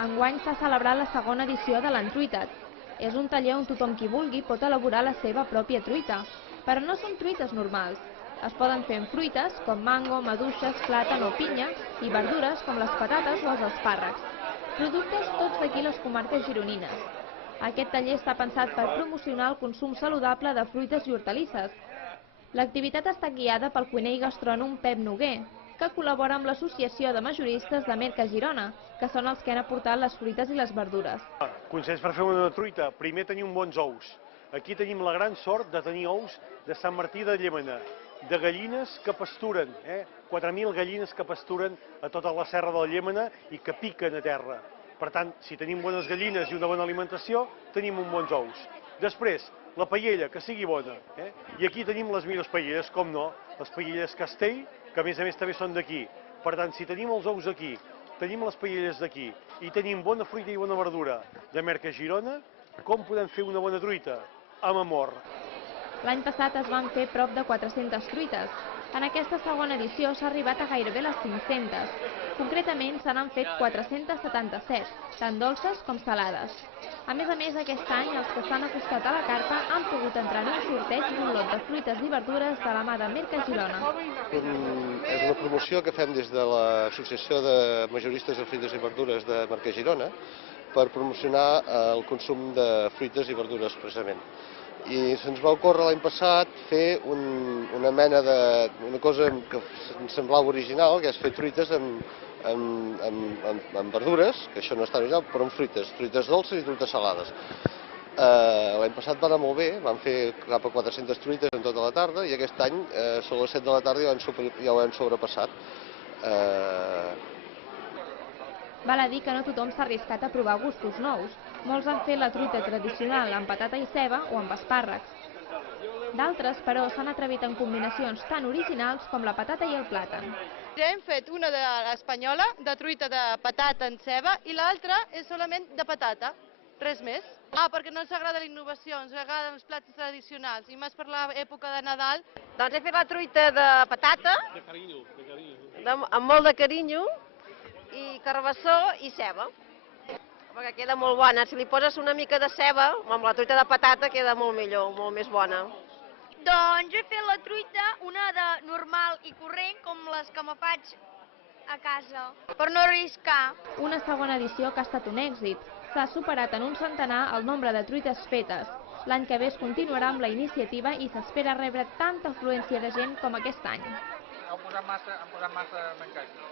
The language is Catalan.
Enguany s'ha celebrat la segona edició de l'Entruita't. És un taller on tothom qui vulgui pot elaborar la seva pròpia truita. Però no són truites normals. Es poden fer amb fruites com mango, maduixes, plàtan o pinya i verdures com les patates o els espàrrecs. Productes tots d'aquí les comarques gironines. Aquest taller està pensat per promocionar el consum saludable de fruites i hortalisses. L'activitat està guiada pel cuiner i gastrònom Pep Noguer, que col·labora amb l'Associació de Majoristes de Merca Girona, que són els que han aportat les fruites i les verdures. Consells per fer una truita. Primer tenim bons ous. Aquí tenim la gran sort de tenir ous de Sant Martí de Llémena, de gallines que pasturen, 4.000 gallines que pasturen a tota la serra de la Llémena i que piquen a terra. Per tant, si tenim bones gallines i una bona alimentació, tenim uns bons ous. Després, la paella, que sigui bona. I aquí tenim les millors paelles, com no, les paelles Castell, que a més també són d'aquí. Per tant, si tenim els ous aquí, tenim les paelles d'aquí i tenim bona fruita i bona verdura de Merca Girona, com podem fer una bona truita? Amb amor. L'any passat es van fer prop de 400 truites. En aquesta segona edició s'ha arribat a gairebé les 500. Concretament se n'han fet 477, tant dolces com salades. A més, aquest any els que s'han acostat a la carpa han pogut entrar en un sorteig d'un lot de fruites i verdures de la mà de Merca Girona. És una promoció que fem des de l'Associació de Majoristes de Fruites i Verdures de Merca Girona per promocionar el consum de fruites i verdures precisament. I se'ns va ocórrer l'any passat fer una mena una cosa que ens semblava original, que és fer truites amb verdures, que això no està original, però amb fruites dolces i truites salades. L'any passat va anar molt bé, vam fer cap a 400 truites en tota la tarda i aquest any, sobre les 7 de la tarda, ja ho hem sobrepassat. Val a dir que no tothom s'ha arriscat a provar gustos nous. Molts han fet la truita tradicional amb patata i ceba o amb espàrrecs. D'altres, però, s'han atrevit en combinacions tan originals com la patata i el plàtan. Ja hem fet una de l'espanyola, de truita de patata en ceba, i l'altra és solament de patata, res més. Perquè no ens agrada la innovació, ens agraden els plats tradicionals, i més per l'època de Nadal. Doncs he fet la truita de patata, amb molt de carinyo, i carbassó i ceba, perquè queda molt bona. Si li poses una mica de ceba, amb la truita de patata queda molt millor, molt més bona. Doncs he fet la truita, una de normal i corrent, com les que me faig a casa, per no arriscar. Una segona edició que ha estat un èxit. S'ha superat en un centenar el nombre de truites fetes. L'any que ve es continuarà amb la iniciativa i s'espera rebre tanta afluència de gent com aquest any. Heu posat massa en casa.